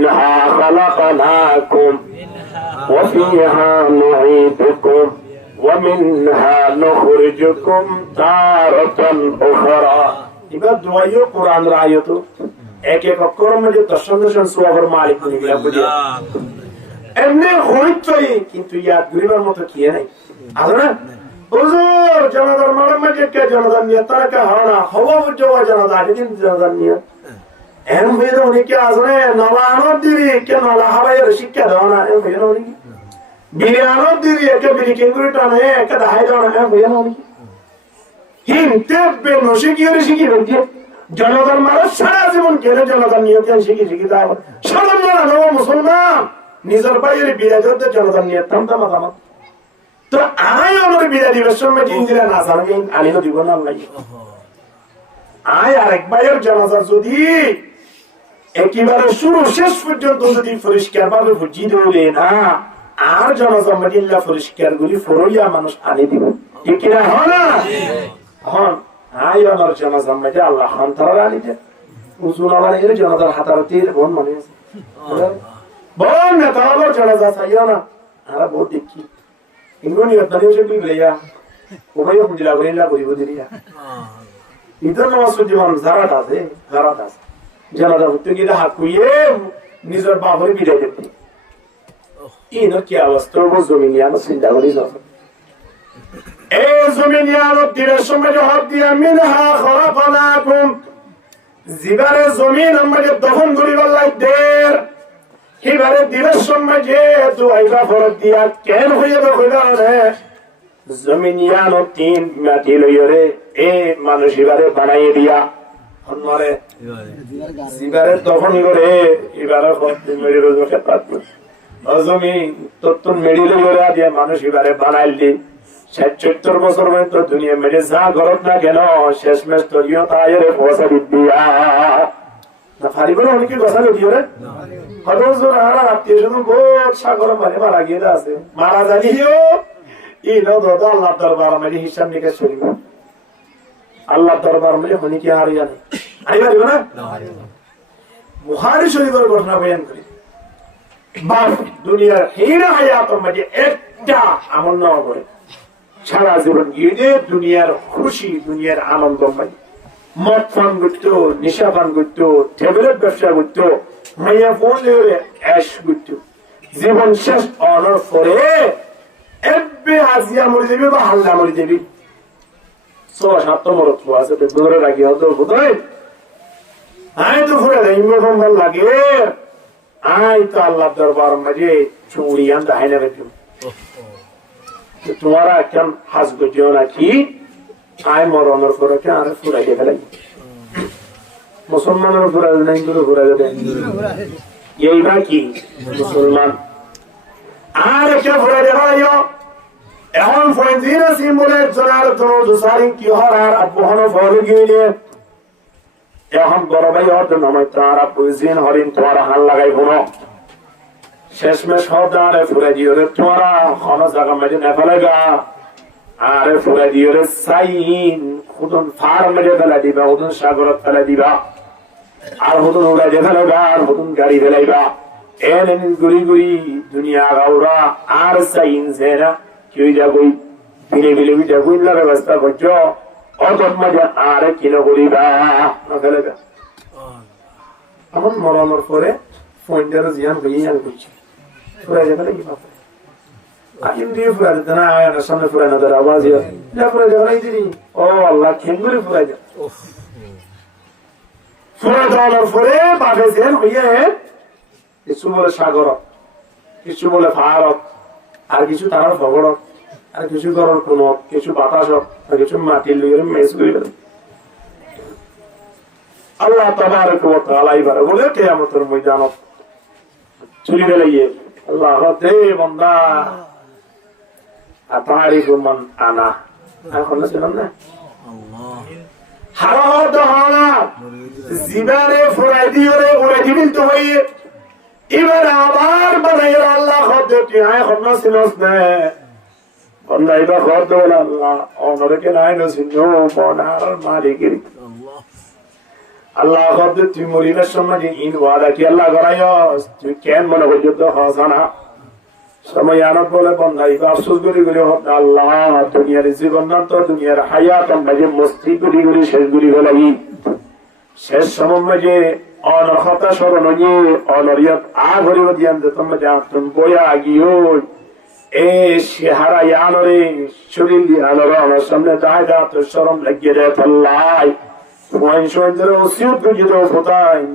মিনহা খালাকনাকুম ওয়া ফিহা নুঈদুকুম ওয়া মিনহা নুখরিজুকুম তারাতান উখরা। এবার দোয়াইও কোরআনের আয়াত এক এক অক্ষরের মধ্যে দর্শন সওয়াবের মালিক নিগলা বুঝিয়া এমনি হইতই, কিন্তু ইয়াদ গরিবার মতো কি নাই আছে না। হুজুর জনতার মারামারি কে জনতার নিয়ে তারা কে হাওনা হওয়া বুঝবা জনতা দিন জনতার নিয়ে এম হইলো উনি কি আসলে নলা আনর দিরি কে নলা হাওয়ায়ের শিক্ষা দাও না এম হইলো উনি বিরি আনর দিরি কে বিরি কিংগুরি টানে কে দাহাই দাও না এম হইলো উনি হিনতে বে নশি কি করে শিখি বলছি জনতার মারা সারা জীবন কেন জনতার নিয়ে কেন শিখি দাও সারা মারা মুসলমান নিজের বাইরে বিরাজতে জনতার নিয়ে থামতাম আমার তো আয় আমার বিরাট দিবসের মধ্যে ইন্দিরা না জানি আলিও দিব না লাগে আয় আরেক ভাইয়ের জানাজা যদি একেবারে শুরু শেষ পর্যন্ত যদি পরিষ্কার ভাবে বুঝিয়ে দেবে না আর জানাজা মদিল্লা পরিষ্কার গুলি ফরইয়া মানুষ আনি দিব ঠিক না হয় না হন আয় আমার জানাজা মধ্যে আল্লাহ খান তারা আনি দে উজুল আমার এর জানাজার হাতারতির বোন মানে বোন নেতা আমার জানাজা চাইয়া না আর বহুত দেখি ইংনি আপনাদের সঙ্গে মিলাইয়া ওভাবে বুঝলা করিলা করিব দিলিয়া ইদর নামাজ জীবন জারাত আছে জানাজা হতে গিয়ে হাত কুইয়ে নিজের বাপরে বিদায় দিতে ইনো কি অবস্থা জমিনিয়ানো চিন্তা করি যাও এই জমিনিয়ানো দিনের সময় হক দিয়া মিনহা খলাকনাকুম জিবারে জমিন আমাদের দফন করিবার লাগদের এবারে দিনের সময় যে দুয়াইবা ফরত দিয়া কেন হইয়া কইবারে জমিনিয়ানো তিন মাটি লইরে এ মানুষ এবারে বানাইয়ে দিয়া হনমারে জিবারে দফন করে এবারে হতে মেরি রোজ খেতাত জমিন তত্তন মেরি লইরে দিয়া মানুষ এবারে বানাইল দি ৭০ বছর পর্যন্ত দুনিয়া মেরে যা গরত না কেন শেষমেশ তরিও তাইরে পয়সা দিয়া না ফারিবো না অনেকে কথা দিও রে হদজুর আর আত্মীয় স্বজন বহুত সাগর মানে মারা গিয়ে আছে মারা জানিও ই ন দাদা আল্লাহ দরবার মানে হিসাব নিকাশ করিব আল্লাহ দরবার মানে হনি কি আর জানে আইবা দিব না বুখারী শরীফের ঘটনা বয়ান করি বাপ দুনিয়ার হিনা হায়াতের মধ্যে একটা আমল না করে সারা জীবন গিয়ে দুনিয়ার খুশি দুনিয়ার আনন্দ মানে মদ পান করতো নেশা পান করতো ট্যাবলেট ব্যবসা করতো মাইয়া ফোন লেগে অ্যাশ করতো জীবন শেষ অনার পরে এবে হাজিয়া মরে যাবি বা হাল্লা মরে যাবি ৬-৭ মরত আছে তো দূরে রাখি হতো বোধহয় আয় তো ঘুরে দেয় ভাল লাগে আয় তো আল্লাহ দরবার মাঝে চুড়ি আনতে হয় না বেতন তোমারা কেন হাজ করছো নাকি আয় মরণের পরে আর ফুরাই দিয়ে ফেলে মুসলমানের ফুরাই না হিন্দুর ফুরাই যাবে এইবার কি মুসলমান আর একটা ফুরাই দেখা এখন ফয়েন্দিন সিম্বলের জনার জনার কি হরার আবহাওয়া ফল গিয়ে এখন বড় ভাই অর্ধ নয় তার বুঝিন হরিণ তোমার হাল লাগাইব না শেষমেশ হদারে ফুরাই দিয়ে তোমারা কোনো জায়গা মেঝে না ফেলেগা আরে ফুরাই দিয়ে সাইন হুদুন ফার মেঝে ফেলা দিবা হুদুন সাগরত ফেলা দিবা আর হুদুন উড়াই দিয়ে ফেলেগা আর হুদুন গাড়ি ফেলাইবা এন গুড়ি গুড়ি দুনিয়া গাউরা আর সাইন সেনা কেউ যাবই বিলে বিলে বিটা বুঝলা ব্যবস্থা করছো অত মজা আর কিনো করিবা না ফেলেগা এখন মরণের পরে ফোনটার জিয়ান হয়ে যান করছি ফুরাই দিয়ে ফেলে কি পাবে আকিম দিয়ে ফুরাই দিতে না আয়ানের সামনে ফুরাই না তার আওয়াজ ফুরাই দেওয়াই দিনি ও আল্লাহ খেঙ্গুরি ফুরাই দেয় ফুরাই দেওয়ার পরে বাপে জেল হইয়ে কিছু বলে সাগর কিছু বলে ফারত আর কিছু তার ভগড় আর কিছু গরম কোন কিছু বাতাস আর কিছু মাটির লইয়ে মেস করে আল্লাহ তাবারক ওয়া তাআলা এবারে বলে কিয়ামতের ময়দানত চুরি ফেলাইয়ে আল্লাহ দে বান্দা আতারিফু মান আনা এখন শুনুন না হাওয়া দহনা জিবারে ফুরাই দিওরে ওরে দিবিল তো হইয়ে এবার আবার বানাইয়া আল্লাহ খদ কি আয় খন্না সিনস না বন্দা এবার খদ দোলা আল্লাহ অনরে কে নাই নসিনো বনার মালিকের আল্লাহ হতে তুই মরিবার সময় ইন ওয়াদা কি আল্লাহ করাইস তুই কেন মনে পর্যন্ত হসানা সময় আনত বলে বন্ধাই আফসোস করি করি আল্লাহ দুনিয়ার জীবন তো দুনিয়ার হায়াত আমরা যে মস্তি করি করি শেষ করি গেলাই শেষ সময় যে অনর্হতা স্মরণ অনরিয়ত আগরিব দিয়ান যে তোমরা যা তুমি বইয়া গিয়ে এ হারা আনরে শরীর দিয়ে আনর আমার সামনে দায় দা তোর শরম লাগিয়ে রে আল্লাহ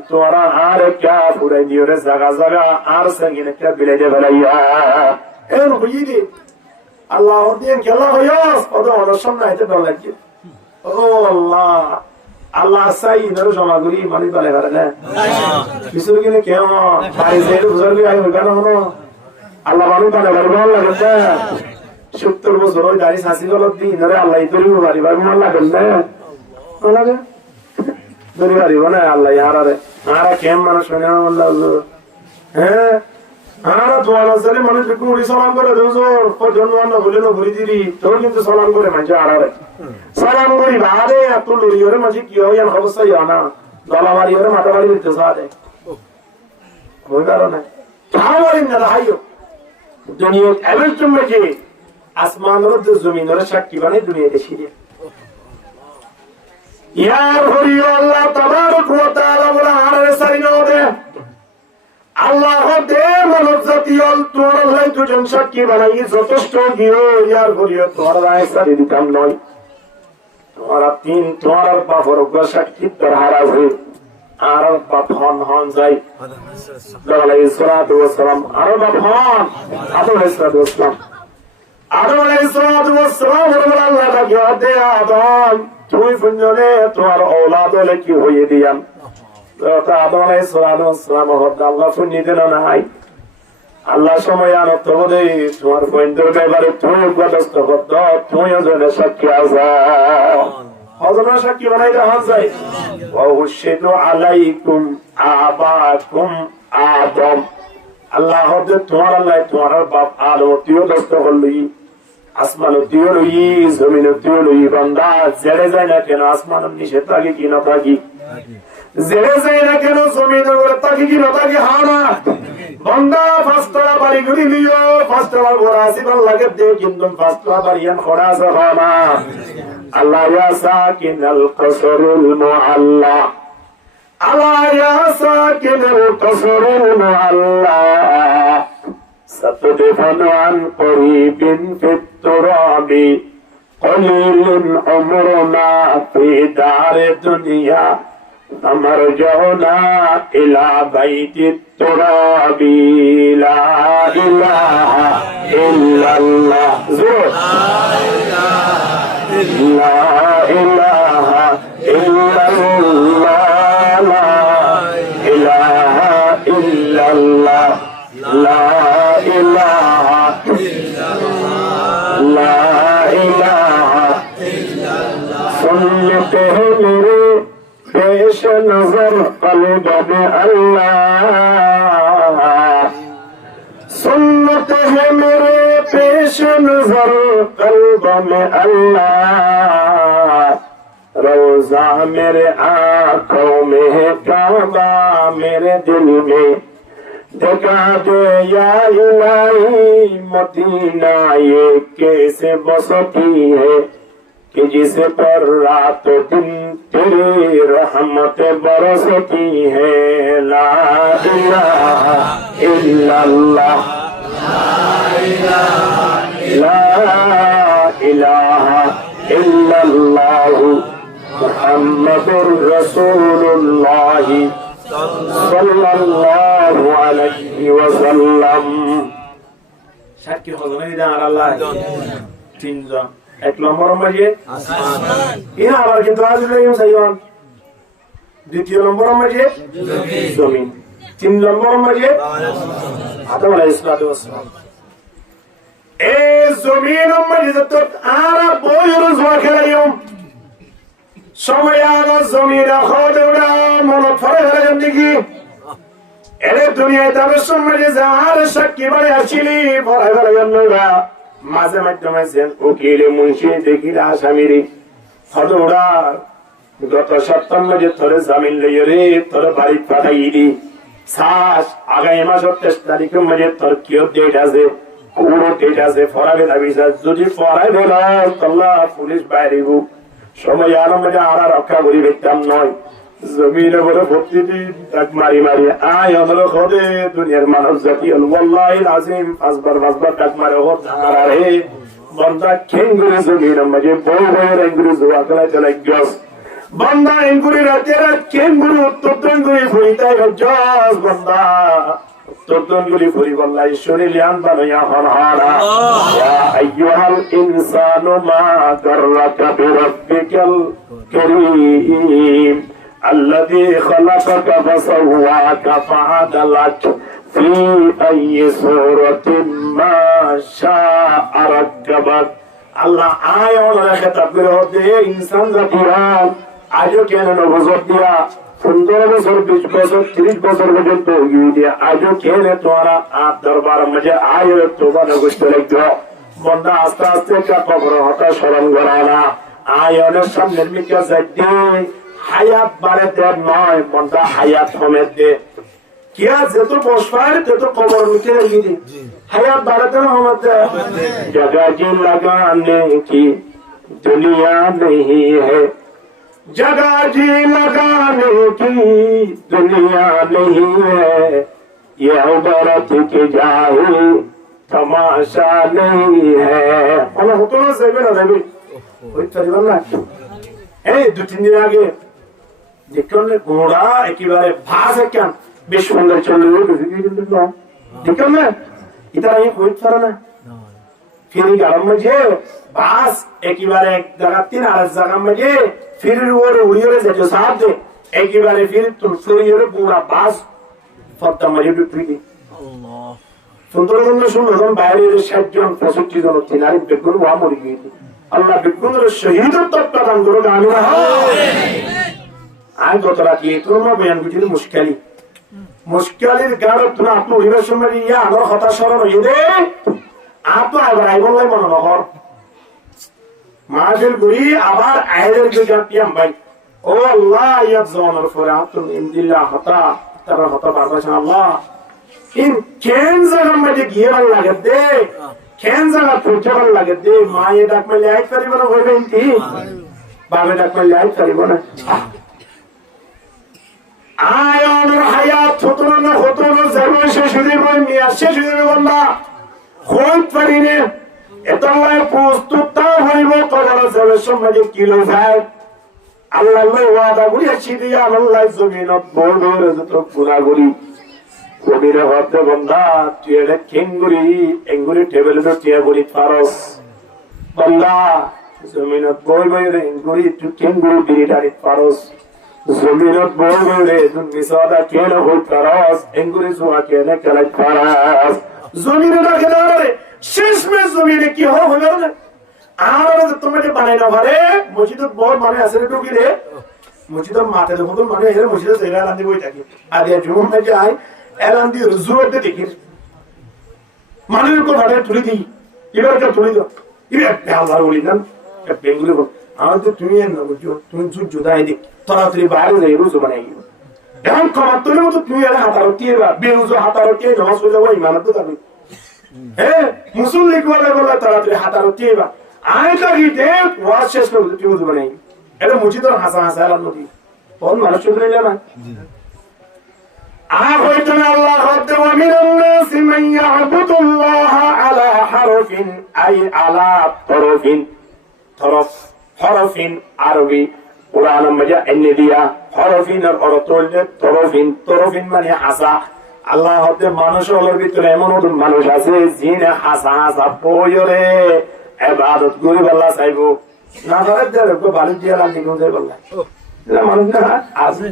তোরা আর ক্যা ফুরাই দিও রে জাগা জাগা আর সঙ্গে একটা বিলাই দে ফেলাইয়া এর হইদি আল্লাহ দিন খেলা হইয়াস ওদের ওদের সামনে আইতে ডর লাগে ও আল্লাহ আল্লাহ সাই নর জমা করি মানি বলে পারে না কিছু কিনে কেমন ভাই যে বুঝারবি আই হইবা না হলো আল্লাহ মানি বলে পারে ভালো লাগে না 70 বছর ওই দাড়ি সাসি গলত দিন রে আল্লাহ ইতরি বাড়ি বাড়ি মন লাগে না লাগে দরি বাড়ি বনে আল্লাহ ইয়ারে আরা কেম মানুষ হয় না আল্লাহ হ্যাঁ আরা দোয়ালা সালে মানুষ কুড়ি সালাম করে দুজোর পর্যন্ত না বলে না ভরি দিলি তোর কিন্তু সালাম করে মাঝে আরারে সালাম করি বাদে এত লড়ি ওরে মাঝে কি হয় আর অবস্থা না দলাবাড়ি ওরে মাথাবাড়ি দিতে সাথে ওই কারণে তাহলে না হাইও দুনিয়া এমন চুম্বে যে আসমান আর জমিনের সাক্ষী বানাই দুনিয়াতে ছিড়ে ইয়ার হরি আল্লাহ তাবারক ওয়া তাআলা বলে আরে সাইনো দে আল্লাহ দে মানব জাতীয় তোর লাই দুজন সাক্ষী বানাই যথেষ্ট দিও ইয়ার হরি তোর রায় সারি দিতাম নয় তোরা তিন তোর বাপর সাক্ষী তোর হারা হই আর বাপ হন যাই আলাইহিস সালাতু ওয়াস সালাম আর বাপ হন আলাইহিস সালাতু ওয়াস সালাম আদম আলাইহিস সালাতু ওয়াস সালাম বলে আল্লাহ তাকে দে আদম তুই ফুঞ্জনে তোমার ঔলাদ হলে কি হয়ে দিয়াম আদম আলাইহিস সালাতু ওয়াস সালাম আল্লাহ ফুঞ্জি দেন নাই আল্লাহ সময় আনত বলে তোমার বন্ধুর ব্যাপারে তুই গদস্ত করত তুই ওজনে সাক্ষী আছা হযরত সাক্ষী বানাইতে হন যায় ওয়া উশহিদু আলাইকুম আবাকুম আদম আল্লাহ হযরত তোমার আল্লাহ তোমার বাপ আদম তুই গদস্ত করলি আসমান তুই লই জমিন তুই লই বান্দা জেলে যায় না কেন আসমান নিচে থাকি কি না থাকি জেলে যায় না কেন জমিনের উপরে থাকি কি না থাকি হানা বান্দা ফাস্তা বাড়ি ঘুরি লিও ফাস্তা বড় আসিবাল লাগে দে কিন্তু ফাস্তা বাড়িয়ান খড়া আছে হানা আল্লাহ ইয়া সাকিনাল কসরুল মুআল্লা আল্লাহ ইয়া সাকিনাল কসরুল মুআল্লা ستدفن عن قريب في التراب قليل عمرنا في دار الدنيا فمرجعنا إلى بيت التراب لا إله إلا الله لا إله إلا الله لا إله إلا الله لا إله إلا الله لا إله إلا الله سنتے ہیں میرے پیش نظر قلب میں اللہ سنتے ہیں میرے پیش نظر قلب میں اللہ روزہ میرے آنکھوں میں ہے کعبہ میرے دل میں دکھا دے یا الہی مدینہ یہ کیسے بستی ہے کہ جس پر رات دن تیری رحمت برستی ہے لا الہ الا اللہ لا الہ الا اللہ محمد رسول اللہ সাল্লাল্লাহু আলাইহি ওয়াসাল্লাম সাক্ষী হযরত ইদার আল্লাহ তিনজন এক নম্বর মাঝে আসমান ইনা আবার কিন্তু আজরাইল সাইয়ন দ্বিতীয় নম্বর মাঝে জমিন তিন নম্বর মাঝে আদম আলাইহিস সালাতু ওয়াস সালাম এই জমিন মাঝে তো আর বয়র জোয়া খেলাইম সময় আলো জমিন খোদরা মন ফরে হয়ে দেখি এরে দুনিয়ায় তবে সময় যার সাক্ষী বাড়ি আসিলি ফরে হয়ে গেলরা মাঝে মাধ্যমে যেন উকিল মুন্সি দেখিলা আসামিরি খোদরা গত সপ্তাহ যে তোরে জামিন লইয়ে রে তোর বাড়ি পাঠাই দি শ্বাস আগামী মাসের 23 তারিখের মাঝে তোর কিয় ডেট আছে পুরো ডেট আছে ফরাবে যাবি যদি ফরাই ভেল আল্লাহ পুলিশ বাইরে সময় আর মাঝে আর রক্ষা করি দেখতাম নয় জমিনে বলে ভর্তি মারি মারি আয় হলো খোদে দুনিয়ার মানব জাতি আল্লাহ আজিম 5 বার ডাক মারে ও ধারা রে বন্দা খেঙ্গুরে জমিনের মাঝে বড় বড় এঙ্গুরে জোয়া খেলা চলে গেছ বন্দা এঙ্গুরি রাতে রাত কেঙ্গুরি উত্তর দঙ্গুরি ফুরিতাই গজ বন্দা উত্তর দঙ্গুরি ফুরি বল্লাই শরীলিয়ান বানাইয়া হনহারা ইয়া আইয়ুহাল ইনসানু মা গাররাকা বিরাব্বিকাল কারীম আল্লাযী খালাকাকা ফাসাওয়াকা ফাআদালাক ফি আইয়ি সূরাতিন মা শাআ রাক্কাবাক আল্লাহ আয় ওনাকে তাকবীর হতে ইনসান জাতিরা আজও কেন নবজর দিয়া 15 বছর 20 বছর 30 বছর পর্যন্ত ইউদিয়া আজও কেন তোরা আপ দরবার মাঝে আয় তোবা নগতে লাগো বন্দা আস্তে আস্তে কা কবর হতা স্মরণ করানা আয় ওনার সামনে মিকা যাইতে হায়াত বাড়াতে নয় বন্দা হায়াত সমেত দে क्या जो पोषपार तो कबर नीचे लगी थी हयात भारत जगह जी लगाने की दुनिया नहीं है जगह जी लगाने की दुनिया नहीं है ये उबरत के जाए तमाशा नहीं है होतो ना सेवे ना देवी ওই তরিবান না এই 2-3 দিন আগে দেখুন ঘোড়া একেবারে ভাস কেন বেশ সুন্দর চলে দেখুন না এটা এই হইতে পারে না ফিরি গাড়ার মাঝে বাস একেবারে এক জায়গা 3 আর জায়গা মাঝে ফিরির ওরে উড়িয়ে যেত সাথে একেবারে ফির তুলসুরিয়ে পুরা বাস ফটটা মাঝে ঢুকি আল্লাহ সুন্দর সুন্দর সুন্দর বাইরে 60 জন 65 জন তিনারি বেগুন ওয়া মরে গিয়েছে আল্লাহ বেগুনের শহীদের তত্ত্ব দান করো আমিন আয় গত রাতে তোমার বয়ান বুঝিলে মুশকিলের গাড় তুমি আপনি উড়িবার সময় ইয়া আমার হতাশ স্মরণ হইয়ে দে আপনি আবার আই বললাই মনে নহর মাঝের গুড়ি আবার আয়ের যে গাটিয়াম ভাই ও আল্লাহ ইয়াত জওয়ানোর পরে আপনি ইনদিল্লাহ হতা তারা হতা বারবাসন আল্লাহ ইন কেন জায়গা মধ্যে গিয়ে ভাল লাগে দে কেন জায়গা পৌঁছে ভাল লাগে দে মায়ে ডাক মাইলে আইত পারিব না হইবে ইনতি বাবে ডাক মাইলে আইত পারিব না আয়নের হায়াত হতো না যাবে শেষ হয়ে যাবে মিয়া শেষ হয়ে যাবে বন্ধা হইত পারিনে এতলাই প্রস্তুত তা হইব কবর যাবে সমাজে কিলো যায় আল্লাহ ওয়াদা করি আসি দিয়া আল্লাহ জমিনত বড় যত গুনাহগুলি কবিরে হতে বন্ধা তুই এটা কেঙ্গুরি এঙ্গুরি টেবিলে তো টিয়া গুলি পারস বন্ধা জমিনত বই রে এঙ্গুরি তুই কেঙ্গুরি বিড়ি পারস জমিনত বই রে তুমি সদা কেন হই পারস এঙ্গুরি জুয়া কেন খেলাই পারস জমিনে রাখে না রে শেষ মে জমিনে কি হবে না আর তোমাকে বানাই না পারে মসজিদত বড় মানে আছে রে টুকি রে মসজিদের মাঠে দেখো মানে এর মসজিদে জায়গা লান্দি বই থাকে আর এর জুম থেকে আই এলান্দি রুজুতে দেখি মানুষের কো ভাড়া তুলি দি এবার কে তুলি দাও এবার আল্লাহর ওলি না বেঙ্গুলি আমাদের তুমি এর না বুঝছো তুমি জুদাই দি তাড়াতাড়ি বাইরে যাই রুজু বানাই এখন কমার তোলে মতো তুমি এর হাতারতি এবার বেরুজু হাতারতি নামাজ পড়ে যাবো ইমানত তো যাবে হ্যাঁ মুসলিম বলে বলে তাড়াতাড়ি হাতারতি এবার আয় লাগিতে ওয়াজ শেষ করে তুমি রুজু বানাই এটা মসজিদের হাসা হাসা এলান নদী কোন মানুষ শুনে না আহয়তনা আল্লাহ হতে ওয়া মিনান নাসি মান ইয়াবুদুল্লাহ আলা হারফিন আই আলা তরফিন তরফ হরফিন আরবি কোরআন মজা এনে দিয়া হরফিন আর অর্থ হচ্ছে তরফিন তরফিন মানে হাসা আল্লাহ হতে মানুষের ভিতরে এমন মানুষ আছে যিনি হাসা হাসা পয়রে ইবাদত করি আল্লাহ চাইবো না ধরে দেবে কো বাড়ি দিয়া রান্দি করে বললা না মানুষ না আছে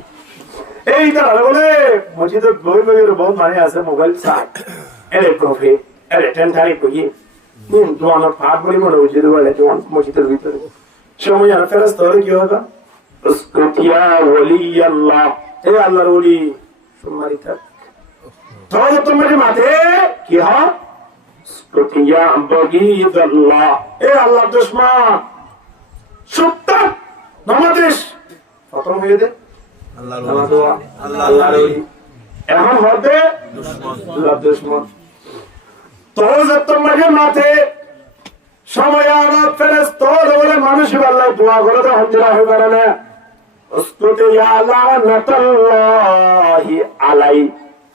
এই তারা বলে মসজিদে বই বইয়ের বহুত মানে আছে মোবাইল চাই এর কফি এর টেনটারি কই দোয়ানোর ফাট বলি মনে হচ্ছে বলে দোয়ান মসজিদের ভিতরে সময় আর ফেরস্ত হলে কি হবে উসকুতিয়া ওলি আল্লাহ এ আল্লাহর ওলি তোমারই থাক তাহলে তোমার মাঠে কি হয় উসকুতিয়া বগীদ আল্লাহ এ আল্লাহর দুশমন সুত্তা নমাদেশ খতম হয়ে দে আল্লাহর ওলি এখন হবে দুশমন তো যে তোমার মাঠে সময় আনাত ফেরেশতা বলে মানুষ আল্লাহ দোয়া করে তো হঞ্জরা হয়ে পারে না উসকুতে ইয়া লানাতুল্লাহি আলাই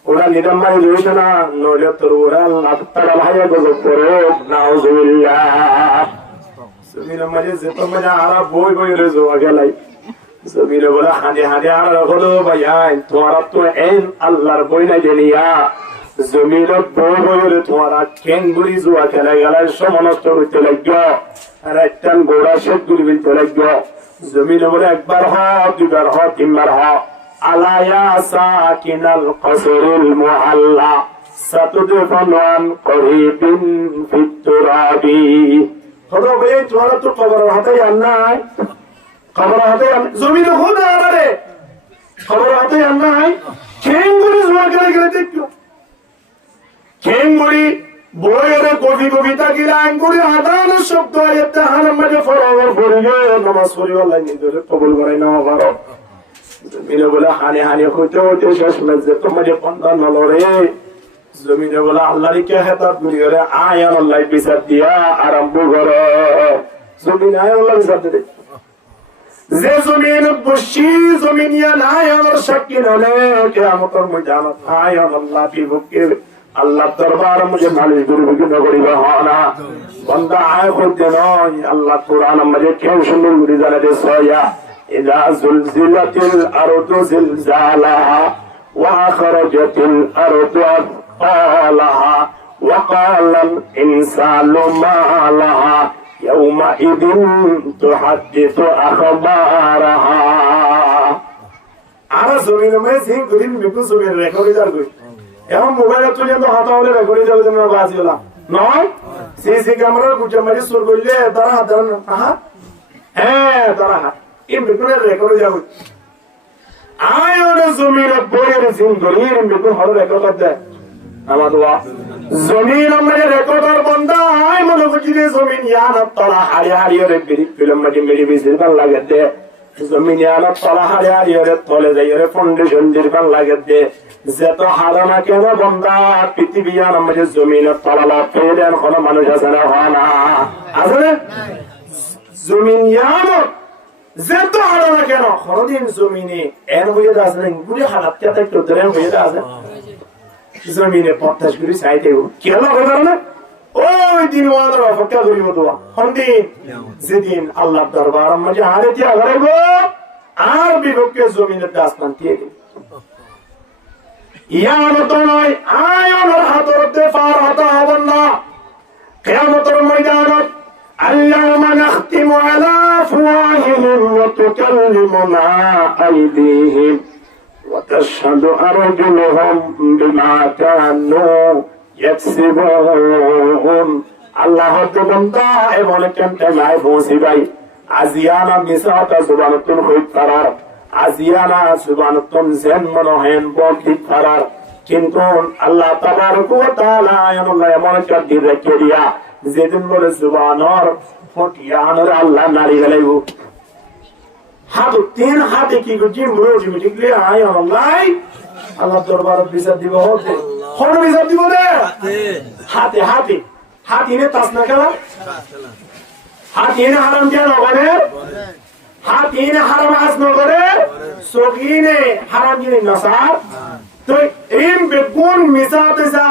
ওরা নিরম্মাই রয়েছে না নইলে তোর ওরা লাত্তারা ভাইয়া গজব করো নাউজুবিল্লাহ জমির মাঝে যে তোমার আরা বই বই রে জোয়া গেলাই জমির বলে হাঁটে হাঁটে আর হলো ভাইয়াই তোমারা তো এন আল্লাহর বই না জেনিয়া জমির বই বই রে তোমারা কেঙ্গুরি জোয়া খেলা গেলাই সমনষ্ট হইতে লাগল আর একটা গোড়া শেখ গুলি বিলতে লাগল জমির বলে একবার হ দুবার হ তিনবার হ আলায়া সাকিনাল কসরিল মুহাল্লা সাতুদফান করিবিন ফিত তুরাবি হলো ভাই তোমারা তো কবরের হাতে আর নাই খবর হাতে জমিনে খোদা আরে খবর হাতে আর নাই কেঙ্গুরি জোয়া খেলা গেলে দেখো কেঙ্গুরি বইয়ের কবি কবিতা গিলা আঙ্গুরি আদান শব্দ আয়াতে হারাম মাঝে ফরওয়ার পড়িলে নামাজ পড়ি আল্লাহ নিদরে কবুল করে নাও পারো জমিনে বলে হানি হানি হইতে হইতে শেষ মেজে তোমাদের পন্থা নলরে জমিনে বলে আল্লাহর কে হেতাত গুলি করে আয়ান আল্লাহ বিচার দিয়া আরম্ভ করে জমিন আয়ান আল্লাহ বিচার দে যে জমিন বসি জমিন ইয়া আয়ানের সাক্ষী হলে কিয়ামতের ময়দানে আয়ান আল্লাহ বিভক্তি আল্লাহ দরবার মুঝে মালিশ করবে কি না করিবে না বান্দা আয় করতে নয় আল্লাহ কোরআন আমাদের কেউ সুন্দর করে জানা দে সয়া ইযা যুলজিলাতিল আরদু জিলজালাহা ওয়া আখরাজাতিল আরদু আথqalaha ওয়া ক্বালাল ইনসানু মা লাহা ইয়াওমা ইদিন তুহাদ্দিসু আখবারাহা আর জমিনে মে সিং গুদিন বিকু জমিনে রেকর্ড কর কই এখন মোবাইলে তুলে তো হাতে হলে রেকর্ড যাবে তুমি বাজিলা নয় সিসি ক্যামেরার গুজে মারি সুর করলে তারা হাত ধরে হ্যাঁ হ্যাঁ তারা এই বিকুনে রেকর্ড যাবে আয়রে জমিনে বইয়ের সিং গরির বিকু হল রেকর্ড দে আমার দোয়া জমিন আমাদের রেকর্ডার বন্ধা আয় মনে করছি যে জমিন ইয়ানা তলা হারি হারিয়ে রে বিড়ি ফিল্ম মাটি মেরি বিজির ভাল লাগে দে জমিন ইয়ানা তলা হারি হারিয়ে রে তলে যাই রে ফাউন্ডেশন দির ভাল লাগে দে যত হারানা কেন বন্ধা পৃথিবী আর আমাদের জমিনের তলা ফেরেন কোন মানুষ আছে না না আছে জমিন ইয়ানা যত হারানা কেন কোনদিন জমিনে এর হয়ে আছে না গুলি হারাতে একটু ধরে হয়ে আছে জমিনে পত্তাস করে চাইতে কেন হবে না ওই দিন ওয়াদার অপেক্ষা করিব দোয়া হন্দিন যেদিন আল্লাহ দরবার মাঝে হারে দিয়া ঘরেব আর বিভক্তি জমিনের আসমান দিয়ে দিন ইয়ার মতো নয় আয়নের হাতরতে পার হতে হবে না কিয়ামতের ময়দানত আল্লাহুম্মা নাখতিমু আলা আফওয়াহিহিম ওয়া তুকাল্লিমুনা আইদিহিম وتشهد أرجلهم بما كانوا يكسبون الله تبارك এমন কেমতে নাই পৌঁছি ভাই আজিয়ানা মিসাতা সুবহানাতুল খুব ফারার আজিয়ানা সুবহানাতুল জেন মনোহেন বকি ফারার কিন্তু আল্লাহ তাবারক ওয়া তাআলা এমন একটা দিন রেখে দিয়া যেদিন বলে সুবহানার ফটিয়ানের আল্লাহ নারী গেলাইব হাতে তিন হাতে কি করছি মুরজি মিটিকলে আয় আল্লাহ আল্লাহ দরবার বিচার দিব হতে কোন বিচার দিব রে হাতে হাতে হাতে নে তাসনা খেলা হাতে নে হারাম কেন করে হাতে নে হারাম আজ ন করে সকিনে হারাম জিনি নসার তো এম বেগুন মিসাতে যা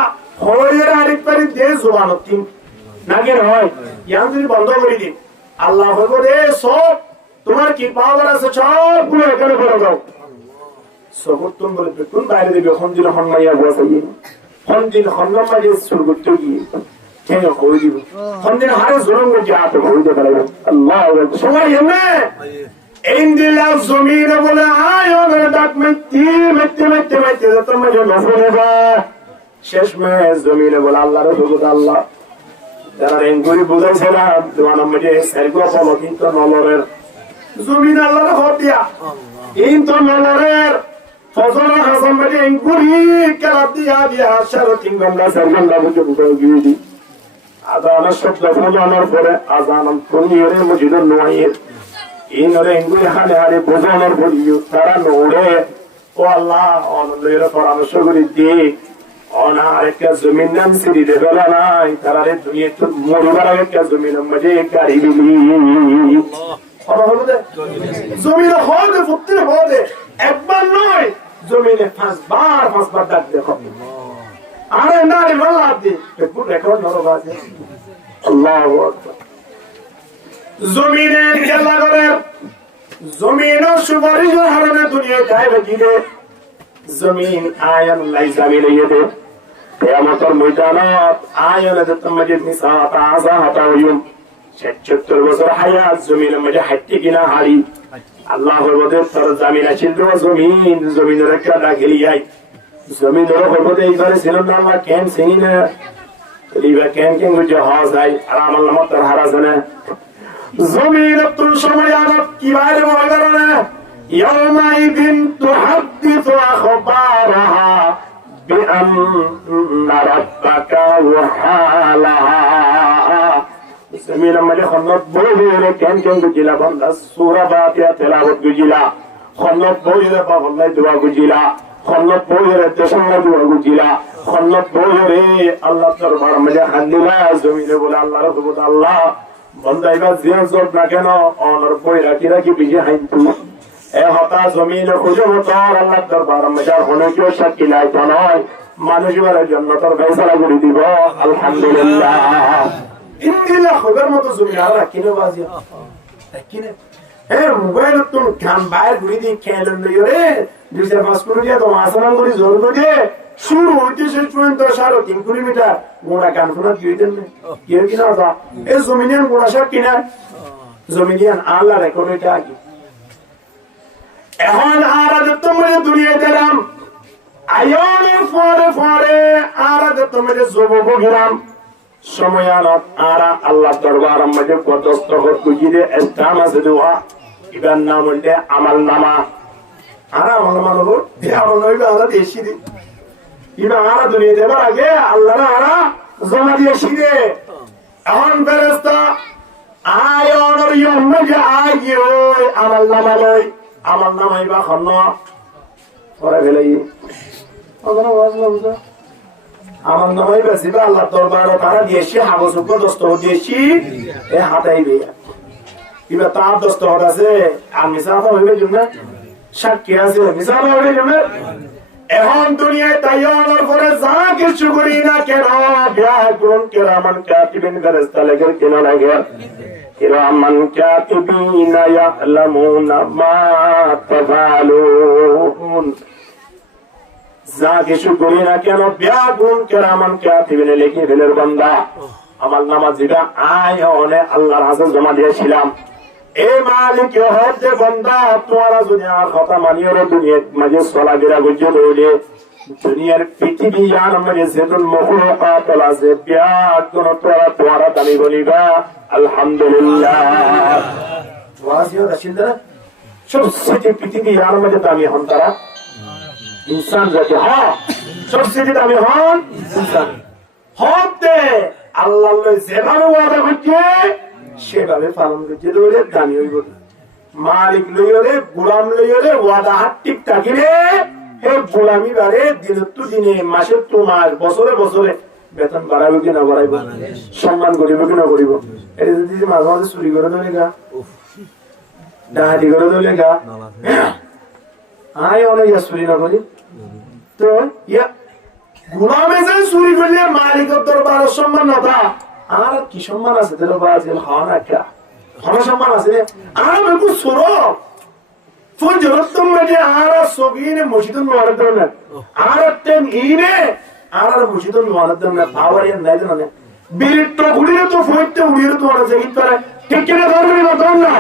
হয়ের আরেক পারি দে জবানত তিন নাকি হয় ইয়ান যদি বন্ধ করে দিন আল্লাহ বলবো রে সব তোমার কি পাওয়ার আছে সবগুলো এখানে করে দাও সবুতুন বলে বেগুন বাইরে দিবে হনদিন হনমাইয়া বসাইয়ে হনদিন হনমাইয়া শুরু করতে গিয়ে কেন করে দিব হনদিন হারে জরঙ্গ যে আপে হইতে পারে আল্লাহ সবাই এমনে ইন্দিলা জমিন বলে আয়নের ডাক মিত্তি মিত্তি মিত্তি মিত্তি তোমার জন্য নফরবা শেষ মে জমিনে বলে আল্লাহর হুকুম আল্লাহ যারা এঙ্গুরি বুঝাইছিলাম তোমার মধ্যে সেরগো ফলো কিন্তু নলরের জমিন আল্লাহর হক দিয়া কিন্তু নলরের ফজল হাসান মধ্যে এঙ্গুরি কেলা দিয়া দিয়া সারা 3 ঘন্টা 4 ঘন্টা বুঝে বুঝে গিয়ে আজানের শব্দ ফজলের পরে আজান কোনিয়ের মসজিদের নওয়াইয়ের ইনরে ইঙ্গুই হানে হানে বোঝানোর বলিও তারা নৌড়ে ও আল্লাহ অনন্দের পরামর্শ করে দিয়ে অনার একটা জমিন নাম সিঁড়ি দেবে নাই তারা দুনিয়া তো মরিবার আগে একটা জমিন মাঝে গাড়ি বিলি জমিনে হদে ফুটতে হদে একবার নয় জমিনে পাঁচবার ডাক দেখো আরে না রে মাল্লা দি একটু রেকর্ড নরো বাজে আল্লাহু আকবার জমিনে খেলা করে জমিনও সুপারিশের হারণে দুনিয়া যায় বেঁকিলে জমিন আয়ন লাই জামিনে দে কিয়ামতের ময়দানত আয়নে তোমাদের নিসাত আযা হাতাউম ৭৬ বছর হায়াত জমিনের মধ্যে হাঁটতে কিনা হারি আল্লাহ বলতে তোর জমিন আছে তো জমিনের একটা ডাকেলি আই জমিনের বলতে এইবারে ছিল না আল্লাহ কেন চিনি না এইবার কেন বুঝে হজ আই আর আমার নাম তোর হারাছে না জমিন তুল সময় আরব কি বাইরে ময়দান না ইয়াউমাইদিন তুহাদ্দিসু আখবারাহা বিআন্না রাব্বাকা ওয়া হালাহা জমিন আমাদের খন্নত বইরে কেন গুজিলা বন্ধা সূরা ফাতিহা তেলাওয়াত গুজিলা খন্নত বইরে বাবাল্লাহ দোয়া গুজিলা খন্নত বইরে তেসাল্লাহ দোয়া গুজিলা খন্নত বইরে আল্লাহ দরবার মধ্যে হাদিলা জমিনে বলে আল্লাহ রাব্বুল আল্লাহ বন্দা এবার জিয়া জব না কেন অনর বই রাখি রাখি বিজে হাইতু এ হতা জমিনে খুঁজে মতো আল্লাহ দরবার মধ্যে হনে কেউ সাক্ষী নাই তো নয় মানুষ এবার জান্নাতের ফয়সালা করে দিব আলহামদুলিল্লাহ ইন্দিলা খবর মতো জমি আর কিনে বাজি কিনে এ মোবাইল তো গান বাইর ঘুরি দি খেলেন রে ২৫০ কোটি তো মাসমান করে জোর করে শুরু হইতে সে ৩ কিলোমিটার মোড়া গান শোনা দিয়ে দেন কি কিনা যা এই জমিনিয়ান মোড়া সব কিনা জমিনিয়ান আল্লাহ রেকর্ড এটা কি এখন আর তোমরা দুনিয়া দিলাম আয়োনের পরে পরে আর তোমরা জবব গিরাম সময় আনত আরা আল্লাহ দরবার মধ্যে কতস্ত কুজিরে ইসলাম আছে দোয়া ইবার নাম হইলে আমাল নামা আরা আমাল নামা হলো আমল নইবে আরা দেশি দি ইবা আরা দুনিয়া দেবার আগে আল্লাহ আরা জমা দিয়েছি রে এখন ফেরেশতা আয়নের ইয়মে যে আইও আমাল নামা লই আমাল নামাইবা খন্ন পরে গেলেই ওখানে ওয়াজলা বুঝা আমার নামাই বেশিবা আল্লাহ দরবারে তারা দিয়েছি হাগজ উপর দস্তখত দিয়েছি এ হাতাইবে এবার তার দস্তখত আছে আর মিসাফা হইবে জন্য সাক্ষী আছে মিসাফা হইবে জন্য এখন দুনিয়ায় তাইয়ানোর পরে যা কিছু করি না কেন ব্যাকুন কিরামান কাতিবিন ফেরেশতা লেগে কেন লাগে কিরামান কাতিবিন ইয়ালামুনা মা তাফালুন যা কিছু করি না কেন ব্যাকুন কিরামান কাতিবিন লিখে ফেলের বান্দা আমার নামাজ যেটা আয়নে আল্লাহর হাতে জমা দিয়েছিলাম এই মালিক হতে বান্দা তোমরা যদি আর কথা মানিও রে দুনিয়ার মাঝে চলাফেরা করছো তাহলে দুনিয়ার পৃথিবী আর মাঝে যেতুন মখলুকাত আছে ব্যাকুন তোমরা দামি বলিবা আলহামদুলিল্লাহ ওয়াজিও রাশিদরা সবচেয়ে পৃথিবী আর মাঝে দামি হন তারা ইনসান যাকে হ্যাঁ সবচেয়ে দামি হন ইনসান হতে আল্লাহ যেভাবে ওয়াদা করছে সেভাবে পালন করছে দৌড়ে দামি হইব মালিক লইরে গোলাম লইরে ওয়াদা হাত ঠিক থাকিলে হে গোলামি বারে দিনের তো দিনে মাসের তো মাস বছরে বছরে বেতন বাড়াবে কিনা বাড়াইব সম্মান করিব কিনা করিব এটা যদি মাঝে মাঝে চুরি করে দিলে গা ডাহাতি করে দিলে গা আয় অনেক চুরি না করি তো ইয়া গোলামে যে চুরি করলে মালিকের দরবার সম্মান না থা আর কি সম্মান আছে তেল বাজিল খাওয়ানা একটা ভালো সম্মান আছে আর একটু সরো ফোন জরুরত মধ্যে আর সগিনে মসজিদুল মুবারক না আর তেন ইনে আর মসজিদুল মুবারক না পাওয়ার নাই জানে বিরিট তো গুলিরে তো ফইতে উড়িয়ে তো আর জায়গা করে ঠিক কিনা ধরবি না তো না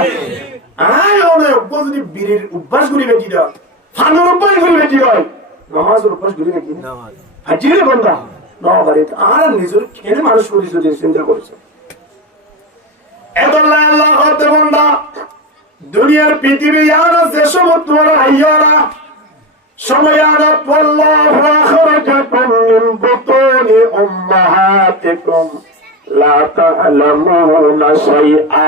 আয় ওরে যদি বিরির অভ্যাস করি বেটি দাও ফানোর অভ্যাস করি বেটি হয় নামাজের অভ্যাস করি নাকি নামাজ হাজিরে বান্দা নবারে আর নিজের কেন মানুষ করিস যদি চিন্তা করছে এদল্লাহ আল্লাহ হতে বান্দা দুনিয়ার পৃথিবী আর যে সব তোমার আইয়ারা সময় আর আল্লাহু আখরাজাকুম মিন বুতুনি উম্মাহাতিকুম লা তা'লামুনা শাইআ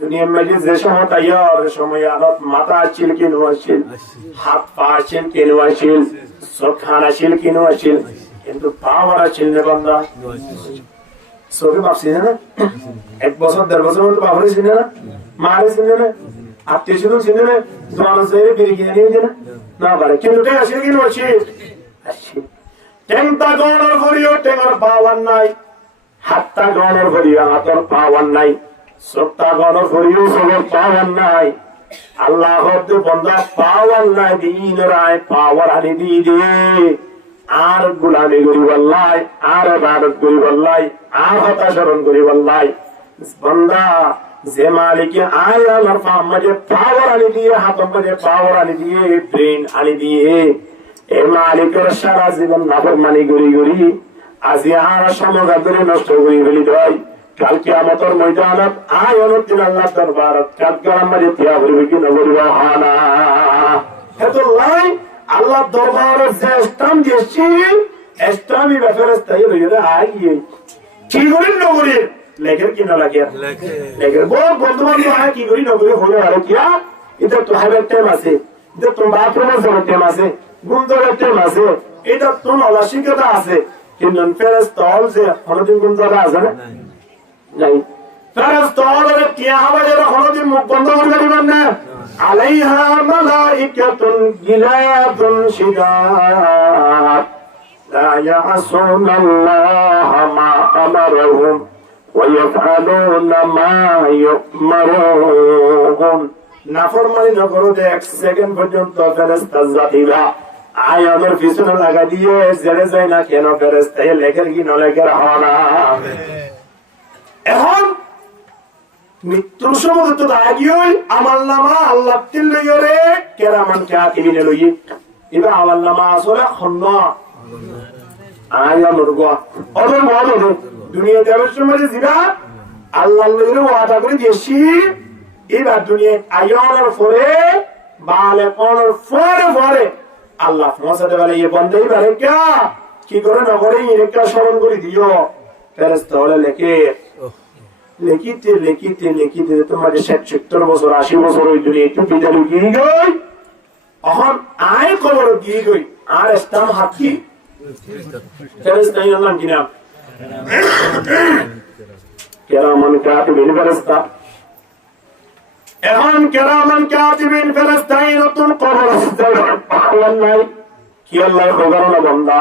দুনিয়ার মাঝে যে সময় তাইয়ার সময় আনত মাথা আসছিল কেন আসছিল, হাত পা আসছিল কেন আসছিল, চোখ খান আসছিল কেন আসছিল, কিন্তু পাওয়ার আসছিল না বান্দা। চোখে ভাবছি না, 1 বছর 1.5 বছর মতো বাবারে চিনে না, মারে চিনে না, আত্মীয় স্বজন চিনে না, দোকানে যাই বেরিয়ে কিনে নিয়ে না, না পারে কিন্তু আসছিল কেন আসছিল আসছিল। টেংটা গণর করিও টেঙার পাওয়ার নাই, হাতটা গণর করিও হাতর পাওয়ার নাই, চোখটা গণর করিও চোখের পাওয়ার নাই। আল্লাহ বন্ধা পাওয়ার নাই দিন রায় পাওয়ার আনি দিয়ে দে, আর গুলামি করি বললাই, আর ইবাদত করি বললাই, আর হতাশরণ করি বললাই। বন্ধা যে মালিকে আয় আল্লাহর মাঝে পাওয়ার আনি দিয়ে, হাতের মাঝে পাওয়ার আনি দিয়ে, ব্রেন আনি দিয়ে, এই মালিকের সারা জীবন নাফরমানি করি করি আজি আর সমগ্র ধরে নষ্ট করি ফেলি দেয়। কালকে আমাদের ময়দানত আয় অনুদিন আল্লাহ দরবারত কালকে আমাদের তিয়া বলবে কি নবরিব হানা এতো লাই আল্লাহ দরবারত যে স্থান দিয়েছি স্থানই ব্যাপারে স্থায়ী হয়ে আয় কি করি নগরী লেখের কি না লাগে লেখের বহু বন্ধু বান্ধব আয় কি করি নগরী হলে আর কিয়া এটা তো হাইবার টাইম আছে, এটা তো বাথরুমের যাওয়ার টাইম আছে, গুমদরের টাইম আছে, এটা তো নলাশিকতা আছে, কিন্তু ফেরেশতা যে কোনদিন গুমদরা আছে না নাই। ফেরেশতা হলে কিয়া হবে যারা কোনদিন মুখ বন্ধ করে দিবেন না। আলাইহা মালাইকাতুন গিলাদুন শিদাদ লা ইয়াসুনাল্লাহা মা আমারহুম ওয়া ইয়াফআলুনা মা ইউমারুন। নাফরমানি না করো 1 সেকেন্ড পর্যন্ত ফেরেশতা জাতিরা আয়ামের পিছনে লাগা দিয়ে জেলে যায় না কেন ফেরেশতা লেখের কি না লেখের হনা। এখন মৃত্যুর সময় তো আগিয়েই আমল নামা আল্লাহ তিল লইরে কেরামান কাতিবিনে লইয়ে এবার আমল নামা আসলে খন্ন আয়া মুরগা ওদের বড় দুনিয়া দেবের সময় জিরা আল্লাহ লইরে ওয়াদা করে দিয়েছি। এবার দুনিয়া আয়ানোর পরে বালে কোনের পরে পরে আল্লাহ মসাদে বলে এই বন্ধ এবারে কা কি করে না করে একা স্মরণ করে দিও। ফেরেশতা হলে লেখে লিখিতে লিখিতে লিখিতে তোমার 60-70 বছর 80 বছর ওই দুনিয়া একটু বিদায় গিয়ে গই এখন আয় খবর গিয়ে গই আর ইসলাম হাতি ফেরেশতা নাম কি নাম কেরামান কাতিবিন ফেরেশতা। এখন কেরামান কাতিবিন ফেরেশতা নতুন খবর পাওয়ার নাই কি আল্লাহ খবর না বান্দা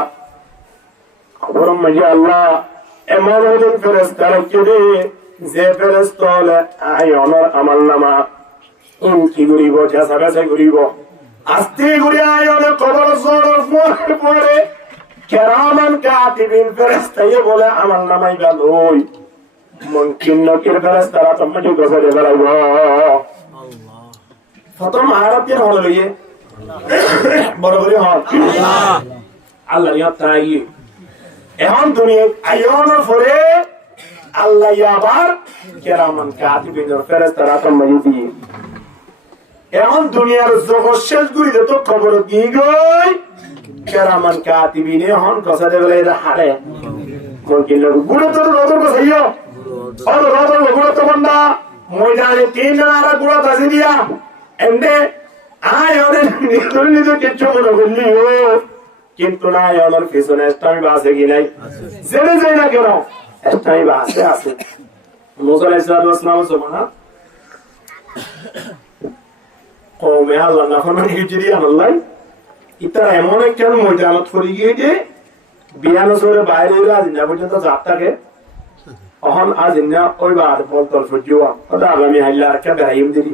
খবর মাঝে আল্লাহ এমন ওজন ফেরেশতা রেখে দে যে ফেরেশতা হলে আয়নের আমল নামা কি করিব ঝাঁসা বেঁচে করিব আস্তে করে আয়নের খবর জোরের পরে পরে কেরামান কাতিবিন ফেরেশতা বলে আমল নামাই গেল ওই মুনকিন নকির ফেরেশতারা তোমাকে গজরে বেড়াইব প্রথম আরাবিয়ান হলো লইয়ে বড় করে হল আল্লাহ তাই এখন দুনিয়া আয়নের পরে আল্লাহ আবার কেরামান কাতিবিনের ফেরেশতারা তোমাকে দিয়ে এখন দুনিয়ার জগৎ শেষ গুলিতে তো খবর দিয়ে গই কেরামান কাতিবিনে এখন গজরে বেড়াইতে হারে মুনকিন নকির গুলো তো রোদর বসাইও और रोदर गुड़ा तो बंदा ময়দানে 3 জনের গুড়া দাজি দিয়া এন্ডে আয় ওরে নিদুনি তো কিছু মনে করলি ও কিন্তু না আমার পিছনে স্টামি বাসে কি নাই জেনে যাই না কেন স্টামি বাসে আছে মুসা আলাইহিস সালাম সুবহানা কওমে আল্লাহ না ফরমানি হিজরি আল্লাহ ইতারা এমন একটা ময়দানত পড়ে গিয়ে যে বিয়ানো সরে বাইরে রাজ না পর্যন্ত যাত্রাকে অহন আজ না ওইবার বলতল ফুজিওয়া ওটা আগামী হাইলা একটা বেরাইম দিলি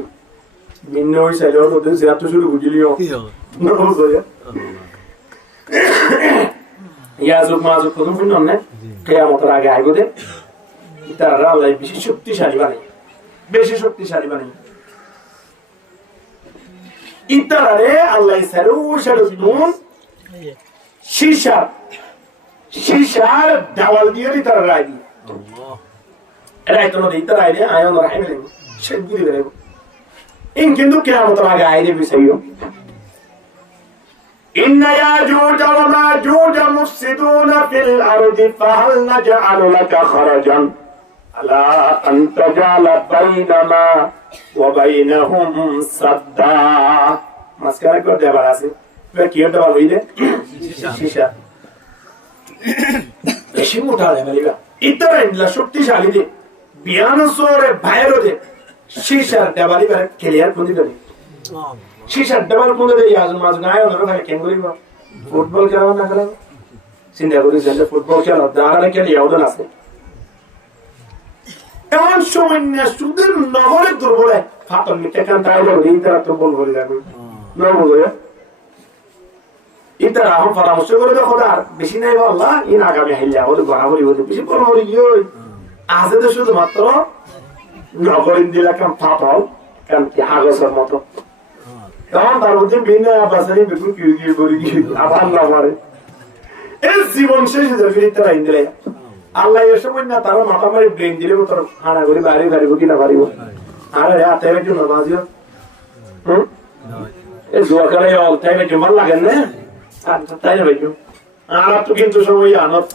মিন্ন ওই সাইড ওদের জিয়াত শুরু বুঝলিও নরোজয়া ইয়াজুক মাজুক কোন কোন না কিয়ামতের আগে আইবো দে তারা আল্লাহ বেশি শক্তিশালী বানাই ইতারে আল্লাহ সারু শারুন শিশার দাওয়াল দিয়ে তারা রাই রাইতো নদী তার আইরে আয়ন রাইবে শেগুরি দেব ইন কিন্তু কিয়ামতের আগে আইরে বিছাইও ইন্না ইয়াজুজ ওয়া মাজুজ মুফসিদুন ফিল আরদি ফাহাল নাজআলু লাকা খারাজান আলা আনতা জালা বাইনানা ওয়া বাইনাহুম সাদ্দা মাসকারা করে দেবার আছে কি হতে পারবে রে শিশা বেশি মোটা রে মালিকা ইতরা ইনলা শক্তিশালী দে বিয়ানসরে ভাইরো দে শিশার দেবালি বারে ক্লিয়ার কোন দিলে শিশার দেবাল কোন দিলে আজম মাঝ গায় ওরা ভাই কেন করিব ফুটবল খেলা না খেলা চিন্তা করি যে ফুটবল খেলা দাঁড়ালে খেলি ওদের আছে এমন সময় না সুদের নগরে দুর্বলে ফাতন মিটে কান তাইলে ইন্টার তো বল করে যাবে নগরে ইন্টার আহম পরামর্শ করে দেখো আর বেশি নাই আল্লাহ ইন আগামী হাইলা ওদের বরাবরই হতে বেশি বরাবরই গিয়ে আজে তো শুধুমাত্র নগরিন দিলা কাম ফাতল কাম কি হাগসের মতো তখন তার মধ্যে বিনা বাসারি বিকুল কি কি করি কি আবার না পারে এই জীবন শেষ হয়ে যাবে ইন্টার আইন দিলে আল্লাহ এসে বল না তারা মাথা মারি ব্রেন দিলে তোর হানা করে বাইরে বাইরে কি না পারিব আরে হাতে একটু নামাজিও এই জোয়া করে অল টাইমে জমা লাগে না আর তাই না ভাই আর তো কিন্তু সময় আনত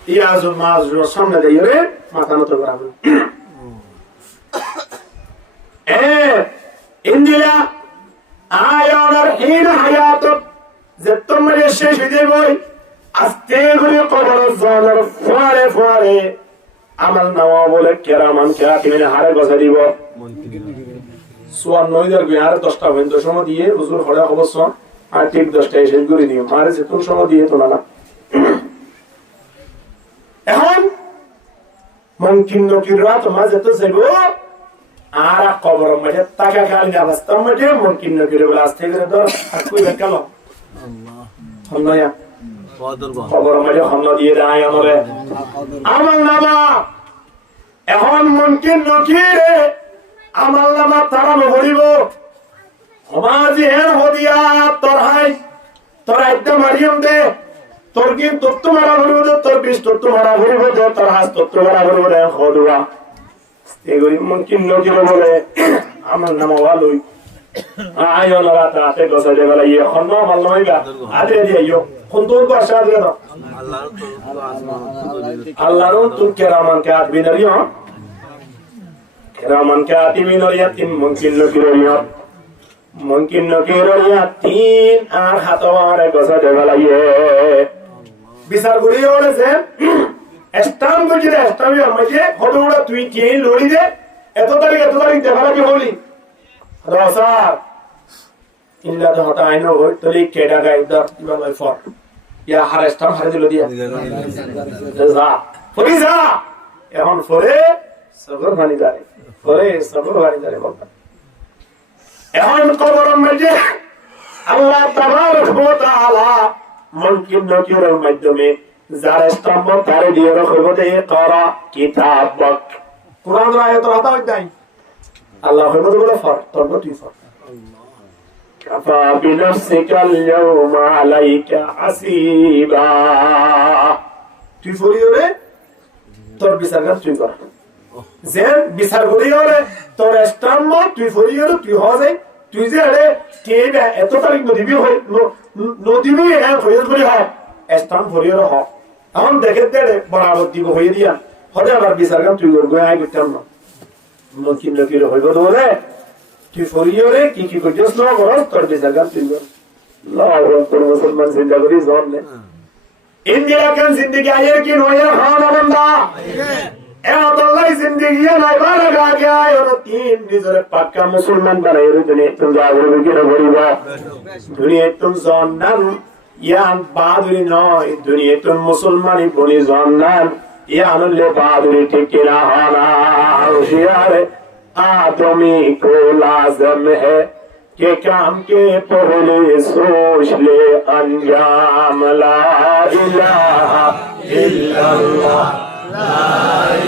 ইয়াজুল মাজুর সামনে দিয়ে রে মাথা নত করাবে ইন্দিলা আয়ানার হিন হায়াত যে তোমার শেষ হয়ে যাবে আস্তে করে কবর জানার ফারে ফারে আমল নামা বলে কেরামান কাতিমিনে হারে গসা দিব সোয়ান নয়দার বিহার 10টা পর্যন্ত সময় দিয়ে হুজুর হড়া অবশ্য আর ঠিক 10টায় শেষ করে দিও মারে যে তোর সময় দিয়ে তো না এখন মমকিন নকির রাত মাঝে তো যাইব আর কবর মাঝে টাকা খালি না রাস্তা মাঝে মমকিন নকির বলে আসতে করে ধর আর কই দেখালো আল্লাহ হন্নয়া খবর মাঝে হন্ন দিয়ে দেয় আমরে আমল নামা এখন মমকিন নকিরে আমল নামা তারা ভরিব সমাজে হেন হদিয়া তোর হাই তোর একদম মারিয়ম দে তোর কি তত্ত্ব মারা ভরিব দে তোর বিশ তত্ত্ব মারা ভরিব দে তোর হাস তত্ত্ব মারা ভরিব দে হদুয়া এগুলি মমকিন নকিরে বলে আমল নামা ভালোই আয়ো লড়া তাতে গসা দে বলে ইয়ে হন্ন ভালো হইবা আদে দিও কোনটোর ভাষা দিয়ে দাও আল্লাহর তুল কেরামান কে আদবিনারিও কেরামান কে আতিমিনারিয়া তিন মমকিন নকিরিয়া তিন আর হাতওয়ারে গসা দে বলে ইয়ে বিচার করি বলেছে স্টাম গজিরে স্টামই আমাকে হদুড়া তুই কে লড়ি দে এত তারিখ দেখালা কি হলি রসার ইল্লা তো হতা আইনো হই তলি কেডা গাই দর ইবা লই ফর ইয়া হারেস্টাম হারে দিল দিয়া যা ফরিজা এখন ফরে সবর ভানি দারে বলতা এখন কবর মধ্যে আল্লাহ তাবারক ওয়া তাআলা মুমকিন নকিরের মাধ্যমে যার স্তম্ভ তারে দিয়ে রাখবো দে করা কিতাবক কুরআনের আয়াত রাতা হইতাই আল্লাহ হইবো বলে ফর তোর তুই ফর কাফা বিনফসিকাল ইয়াউমা আলাইকা হাসিবা তুই ফরিওরে তোর বিচার তুই কর যে বিচার করিওরে তোর স্তম্ভ তুই ফরিওরে তুই হজে তুই যে আরে কেবে এত তারিখ নদীবি হই নদীবি হ্যাঁ ফরিওর করি হয় স্তম্ভ ফরিওরে হ এখন দেখে দেড়ে বরাবর দিব হয়ে দিয়া হজে আবার বিচার কাম তুই করবো আয় করতাম না মমকিন নকিরে হইব দরে তুই ফরিওরে কি কি করছিস না করস তোর বিচার কাম তুই কর আল্লাহু আকবার মুসলমান জিন্দা করি জন নে ইন্দিরা কান জিন্দেগি আয়ের কি নয়া খানা বান্দা এ আল্লাহ জিন্দেগি নাই বারা গা গয়া আর তিন নিজরে পাক্কা মুসলমান বানাই রে তুমি জাগরে কি করিবা দুনিয়া তুমি জান্নাত ইয়ান বাদুরি নয় দুনিয়া তুমি মুসলমানি বনি জান্নাত ইয়ানুল্লে বাদুরি ঠিক না হানা হুশিয়ার आदमी को लाजम है कि काम के पहले सोच ले अंजाम ला इलाहा इल्लल्लाह ला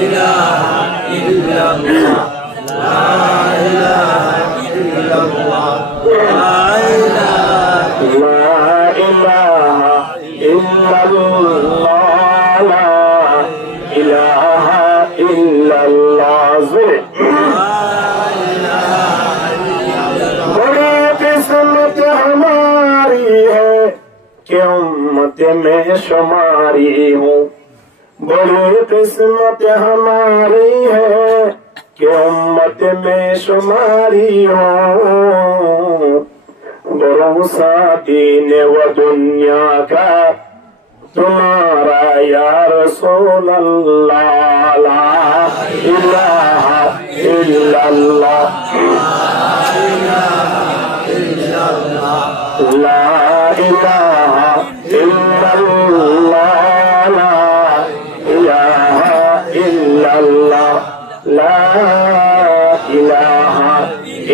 इलाहा इल्लल्लाह ला इलाहा इल्लल्लाह ला इलाहा इल्लल्लाह ला इलाहा इल्लल्लाह हमारी है कि उम्मत में शुमारी हूँ बड़ी किस्मत हमारी है कि उम्मत में शुमारी हो भरोसा दीन व दुनिया का तुम्हारा या रसूल अल्लाह ला इलाहा इल्लल्लाह ला इलाहा इल्लल्लाह ला इलाहा इल्लल्लाह ला इलाहा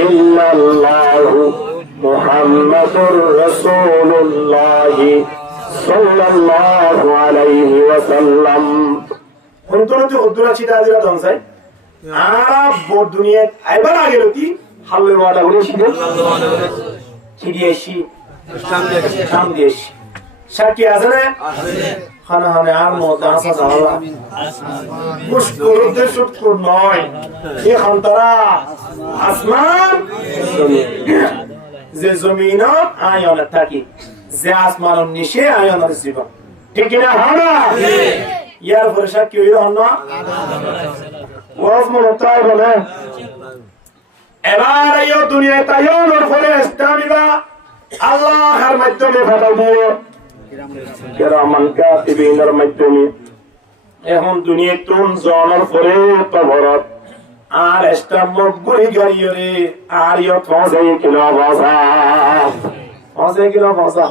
इल्लल्लाह मुहम्मदुर रसूलुल्लाह सल्लल्लाहु अलैहि वसल्लम हुंतुरती हुद्दुरा चिदा दिरा दंसाय आरा बोर दुनिया आइबार आगे लती हालवे वाडा हले शिदे चिदिएशी शाम देशी শাকি আছে না খানা খানে আর মত আসা যাওয়া মুশকুলতে শুটকুর নয় এই খানতারা আসমান যে জমিনত আয়না থাকি যে আসমানের নিচে আয়নার জীবন ঠিক কি না হানা ইয়ার পরে শাকি হইল না ওয়াজ মনতাই বলে এবার এই দুনিয়ায় তাইয়নের ফলে ইসলামীরা আল্লাহর মাধ্যমে ফাটাও দিয়ে কিরামান কাতিবিনের মাধ্যমে এখন দুনিয়ায় তুম জনের পরে কবরত আর ইসলামক গুলি গাড়িয়ে আর ইয় ফসে কিলো ফসা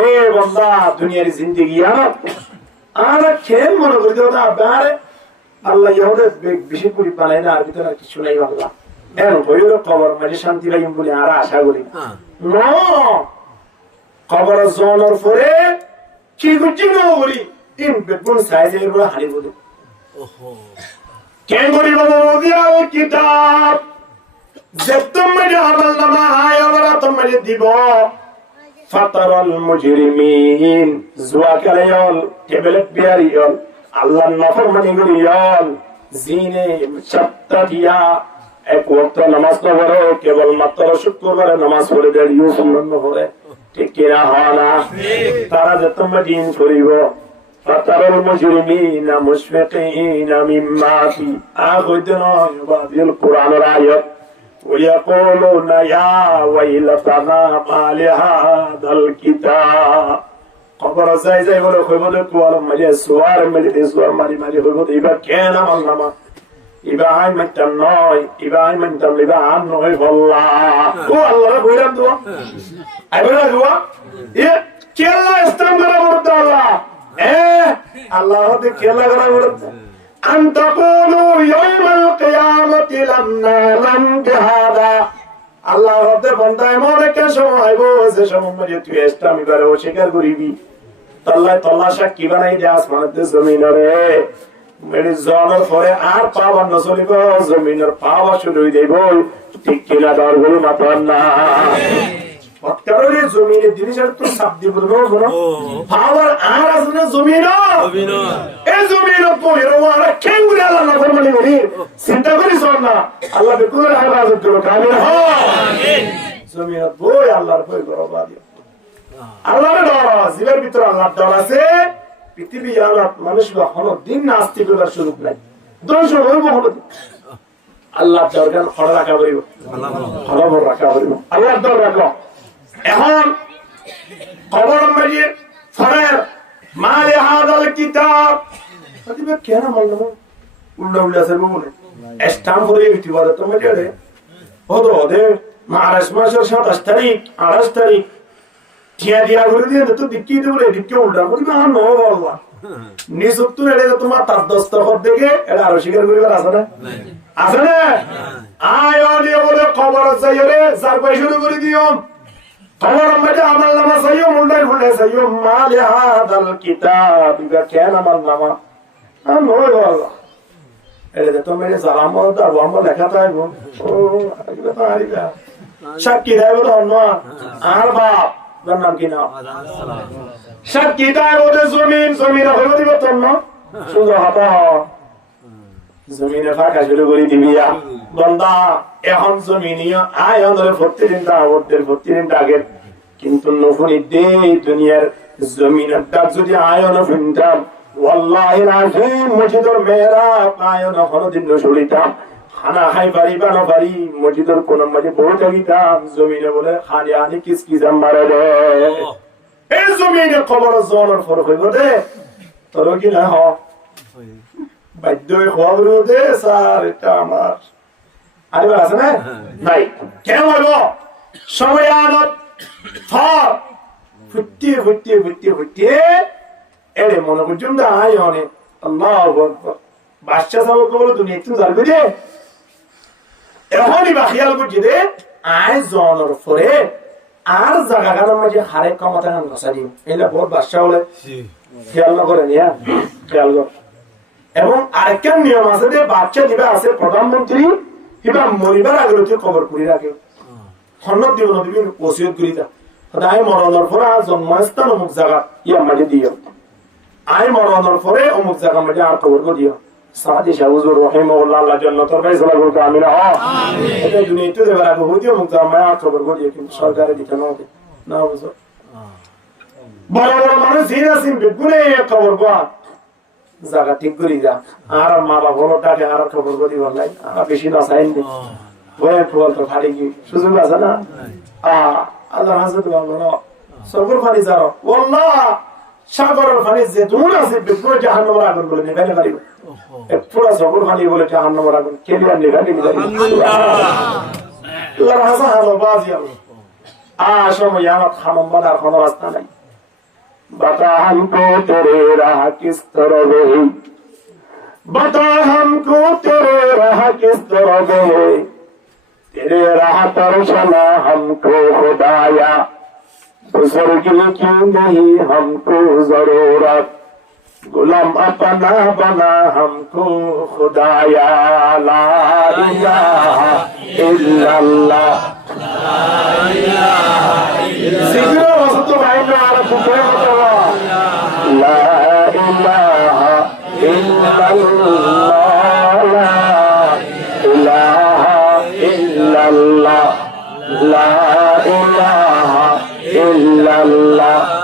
এই বন্দা দুনিয়ার জিন্দেগি আর খেল মনে করি তো আবার আল্লাহ ইহুদে বেশি করে বানায় না আর ভিতরে কিছু নাই আল্লাহ এর বইয়ের খবর মানে শান্তি পাইম বলে আর আশা করি না খবর জনের পরে কি করছি না বলি ইন বেগুন সাইজের বড় হারি বলে কেন করি বাবা ওদিয়া কিতাব যে তুমি আমল নামা আয় আমরা তোমাকে দিব ফাতারাল মুজরিমিন জুয়া কালায়ল টেবলেট বিয়ারিয়ল আল্লাহর নাফরমানি করিয়ল জিনে চাত্তাটিয়া এক ওয়াক্ত নামাজ পড়ো কেবল মাত্র শুক্রবারে নামাজ পড়ে দেয় সুন্নাত পড়ে ঠিক কি না হয় না তারা যে তোমরা দিন করিব ফাতারাল মুজরিমিনা মুশফিকিনা মিম্মা ফি আগুদনা বাদিল কুরআনের আয়াত ويقولون يا ويلتنا ما لهذا الكتاب খবর যাই যাই বলে কইব তো কোয়াল মাঝে সুয়ার মাঝে হইব এবার কেন আমল নামা ইবা আই মানতাম নয় ইবা আই মানতাম ইবা আন নয় বল্লা ও আল্লাহ কইলাম তো আইবা দুয়া এ কেলা ইসলাম করা বলতে আল্লাহ আল্লাহ তে কেলা করা বলতে আন তাকুলু ইয়াউমাল কিয়ামতি লাম নালাম বিহাদা আল্লাহ তে বন্দা এমন একটা সময় আইবো যে সময় মধ্যে তুই ইসলাম করে অস্বীকার করিবি তল্লা সাক্ষী বানাই দে আসমানের জমিনরে মেরে জনের পরে আর পাওয়া না চলিব জমিনের পাওয়া শুরু হয়ে যাইব ঠিক কিনা দরগুলো মাতার না জমিনের জিনিসের তো সাপ দিব পাওয়ার আর আছে না জমিন এই জমিন খেঙ্গুলি আল্লাহ নফরমানি করি চিন্তা করিস না আল্লাহ বেকুলের হারাজত করো কামিল জমিন বই আল্লাহর বই করো বাদিও আল্লাহর ডর জীবের ভিতরে আল্লাহর ডর আছে পৃথিবী আলাপ মানুষ কখনো দিন নাস্তি করার সুযোগ নাই দোষ হইব আল্লাহ দরকার খড় রাখা হইব খবর রাখা হইব আল্লাহর ডর রাখো এখন খবর মাঝে ফরের মালে হাদাল কিতাব প্রতিবে কেন বললো উল্টা উল্টা সব বলে স্টাম্প করে দিতে পারে তো মেরে হতো ওদের মার্চ মাসের 27 তারিখ 28 তারিখ ঠিয়া দিয়া করে দিয়ে তো দিকি দিবলে দিকে উল্টা করবে আর নো বলবা নিসুত্তু এলে তোমার তার দস্তখত দেখে এটা আরো স্বীকার করিবার আছে না আছে না আয় দিয়ে বলে খবর চাইরে যার পাই শুরু করে দিও খবর মধ্যে আমল নামা চাইও মুন্ডাই ফুলে চাইও মাল হাদাল কিতাব ইবা কেন আমল নামা আর নো বলবা এলে তো মেরে সালাম আর বন্ধ লেখা থাকবো ও এটা তো আরিবা সাক্ষী দেব তো অন্য আর বাপ নাম কি না সাক্ষী দেব ওদের জমিন হইব দিব তো না শুধু হাতা জমিনে ফাঁকা শুরু করে দিবিয়া বন্দা এখন জমিনিয়া আয় অন্তরে প্রতিদিন আগে কিন্তু নফুনি দে দুনিয়ার জমিনের দাগ যদি আয় নফুনতাম ওয়াল্লাহি আযীম মসজিদের মেয়েরা পায় না কোনদিন শুলিতাম খানা খাই পারিবা না পারি মসজিদের কোন মাঝে বসে থাকিতাম জমিনে বলে খালি আনি কিসকিসাম মারে রে এই জমিনে কবর জনের ফরক হইব দে তোর কি না হ বাধ্য হয়ে খবর দে স্যার এটা আমার আরে আছে না নাই কেন হইব সময় আনত থর ফুটিয়ে ফুটিয়ে ফুটিয়ে ফুটিয়ে এরে মনে করছুন না আয় অনেক আল্লাহু আকবার বাদশা সাহেব কবর দুনিয়া একটু জানবে যে এখনই বা খেয়াল করছি রে আয় জনের পরে আর জায়গাটার মাঝে হারে ক্ষমতা গান ঘষানি এটা বহুত বাদশা বলে খেয়াল না করেন খেয়াল কর এবং আরেকটা নিয়ম আছে যে বাচ্চা দিবা আছে প্রধানমন্ত্রী কিবা মরিবার আগে খবর করে রাখে সন্ন্যত দিব না দিবি ওসিয়ত করি তা আয় মরণের পরে জন্মস্থান অমুক জায়গা ইয়ার মাঝে দিও আয় মরণের পরে অমুক জায়গা মাঝে আর খবর করে দিও সাদি শাহুজুর রহিমাহুল্লাহ আল্লাহ জান্নাতের ফয়সালা করতে আমিন আমিন এটা দুনিয়াতে দেবার আগে হইতো অমুক জায়গা আর খবর করে দিও কিন্তু সরকারে দিতে না বুঝো বড় বড় মানুষ জিনাসিন বিগুনে খবর পা জায়গা ঠিক করি যা আর মা বাবা বলো তাকে আর খবর করি বললাই আর বেশি না চাইন দি ওই ফুল তো খালি কি সুযোগ আছে না আল্লাহ হাজরত বলো সবর ফানি যাও ওয়াল্লাহ সাগরের ফানি যে দূর আছে বিপুল জাহান্নামের আগুন বলে নেভাতে পারিব পুরা সবর ফানি বলে জাহান্নামের আগুন কেলিয়া নেভাতে পারিব আল্লাহ হাসান হলো বাজি সময় আমার খামম বানার কোনো রাস্তা নাই बता हमको तेरे राह किस तरह गई बता हमको तेरे राह किस तरह गए तेरे राह पर चला हमको खुदाया बुजुर्गी की नहीं हमको जरूरत गुलाम अपना बना हमको खुदाया ला इलाहा इल्लल्लाह ला इलाहा इल्लल्लाह لا إله إلا الله لا إله إلا الله لا إله إلا الله